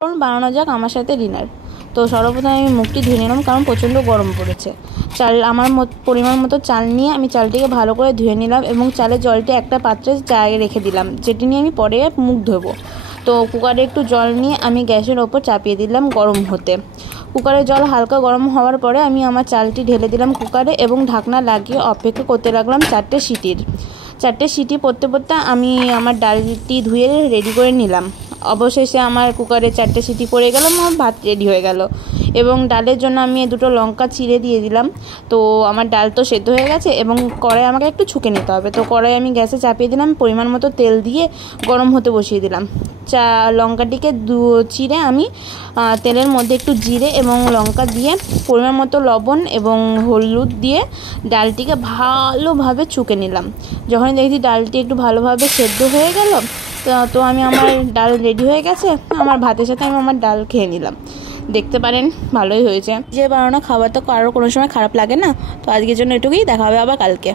বানানো যাক আমার সাথে ডিনার। তো সর্বপ্রথমে আমি মুখটি ধুয়ে নিলাম, কারণ প্রচণ্ড গরম পড়েছে। আমার পরিমাণ মতো চাল নিয়ে আমি চালটিকে ভালো করে ধুয়ে নিলাম এবং চালের জলটি একটা পাত্রে জায়গায় রেখে দিলাম, যেটি নিয়ে আমি পরে মুখ ধোবো। তো কুকারে একটু জল নিয়ে আমি গ্যাসের ওপর চাপিয়ে দিলাম গরম হতে। কুকারের জল হালকা গরম হওয়ার পরে আমি আমার চালটি ঢেলে দিলাম কুকারে এবং ঢাকনা লাগিয়ে অপেক্ষা করতে লাগলাম 4টে সিটির। 4টে সিটি পড়তে পড়তে আমি আমার ডালটি ধুয়ে রেডি করে নিলাম। অবশেষে আমার কুকারে 4টে সিটি পড়ে গেল, আমার ভাত রেডি হয়ে গেল। এবং ডালের জন্য আমি 2টো লঙ্কা চিড়ে দিয়ে দিলাম। তো আমার ডাল তো সেদ্ধ হয়ে গেছে এবং কড়াই আমাকে একটু ছুঁকে নিতে হবে। তো কড়াই আমি গ্যাসে চাপিয়ে দিলাম, পরিমাণ মতো তেল দিয়ে গরম হতে বসিয়ে দিলাম। লঙ্কাটিকে চিড়ে আমি তেলের মধ্যে একটু জিরে এবং লঙ্কা দিয়ে পরিমাণ মতো লবণ এবং হলুদ দিয়ে ডালটিকে ভালোভাবে ছুঁকে নিলাম। যখন দেখছি ডালটি একটু ভালোভাবে সেদ্ধ হয়ে গেল, তো আমি আমার ডাল রেডি হয়ে গেছে, আমার ভাতের সাথে আমি আমার ডাল খেয়ে নিলাম। দেখতে পারেন ভালোই হয়েছে। যে বানানো খাবার তো কারোর কোনো সময় খারাপ লাগে না। তো আজকের জন্য এটুকুই, দেখা হবে আবার কালকে।